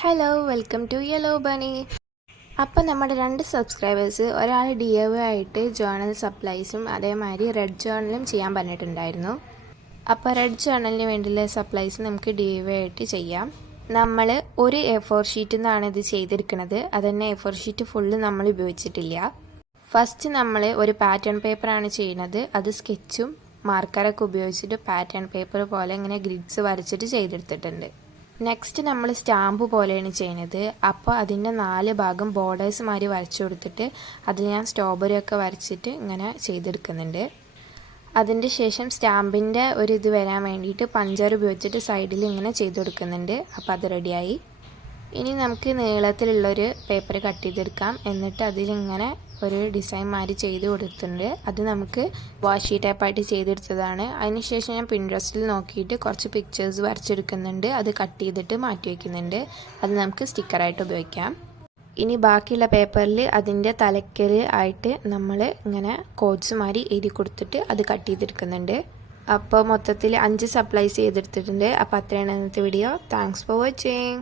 Hello welcome to yellow bunny. അപ്പോൾ നമ്മുടെ 2 subscribers ഒരാൾ DIY ആയിട്ട് ജേർണൽ സപ്ലൈസും അതേമാതിരി റെഡ് ജേർണലും ചെയ്യാൻ പറഞ്ഞിട്ടുണ്ടായിരുന്നു. അപ്പോൾ റെഡ് ജേർണലിന് വേണ്ടിയുള്ള സപ്ലൈസ് നമുക്ക് DIY ആയിട്ട് ചെയ്യാം. നമ്മൾ ഒരു A4 ഷീറ്റിൽ നിന്നാണ് ഇത് ചെയ്തെടുക്കുന്നത്. അതുതന്നെ A4 ഷീറ്റ് ഫുള്ള് നമ്മൾ ഉപയോഗിച്ചിട്ടില്ല. ഫസ്റ്റ് നമ്മൾ ഒരു പാറ്റേൺ പേപ്പറാണ് ചെയ്യുന്നത്. അത് സ്കെച്ചും മാർക്കറൊക്കെ ഉപയോഗിച്ചിട്ട് പാറ്റേൺ പേപ്പർ പോലെ ഇങ്ങനെ ഗ്രിഡ്സ് വരച്ചിട്ട് ചെയ്തെടുത്തിട്ടുണ്ട്. നെക്സ്റ്റ് നമ്മൾ സ്റ്റാമ്പ് പോലെയാണ് ചെയ്യുന്നത്. അപ്പോൾ അതിൻ്റെ 4 ഭാഗം ബോർഡേഴ്സ് മാതിരി വരച്ചു കൊടുത്തിട്ട് അതിൽ ഞാൻ സ്ട്രോബെറിയൊക്കെ വരച്ചിട്ട് ഇങ്ങനെ ചെയ്തെടുക്കുന്നുണ്ട്. അതിൻ്റെ ശേഷം സ്റ്റാമ്പിൻ്റെ ഒരു ഇത് വരാൻ വേണ്ടിയിട്ട് പഞ്ചർ ഉപയോഗിച്ചിട്ട് സൈഡിൽ ഇങ്ങനെ ചെയ്ത് കൊടുക്കുന്നുണ്ട്. അപ്പോൾ അത് റെഡിയായി. ഇനി നമുക്ക് നീളത്തിലുള്ളൊരു പേപ്പർ കട്ട് ചെയ്തെടുക്കാം. എന്നിട്ട് അതിലിങ്ങനെ ഒരു ഡിസൈൻ മാതിരി ചെയ്ത് കൊടുത്തിട്ടുണ്ട്. അത് നമുക്ക് വാഷി ടൈപ്പായിട്ട് ചെയ്തെടുത്തതാണ്. അതിനുശേഷം ഞാൻ പിൻട്രസ്റ്റിൽ നോക്കിയിട്ട് കുറച്ച് പിക്ചേഴ്സ് വരച്ചെടുക്കുന്നുണ്ട്. അത് കട്ട് ചെയ്തിട്ട് മാറ്റി വയ്ക്കുന്നുണ്ട്. അത് നമുക്ക് സ്റ്റിക്കറായിട്ട് ഉപയോഗിക്കാം. ഇനി ബാക്കിയുള്ള പേപ്പറിൽ അതിൻ്റെ തലയ്ക്കൽ ആയിട്ട് നമ്മൾ ഇങ്ങനെ കോഡ്സ് മാതിരി എഴുതി കൊടുത്തിട്ട് അത് കട്ട് ചെയ്തെടുക്കുന്നുണ്ട്. അപ്പോൾ മൊത്തത്തിൽ 5 സപ്ലൈസ് ചെയ്തെടുത്തിട്ടുണ്ട്. അപ്പോൾ അത്രയാണ് ഇന്നത്തെ വീഡിയോ. Thanks for watching.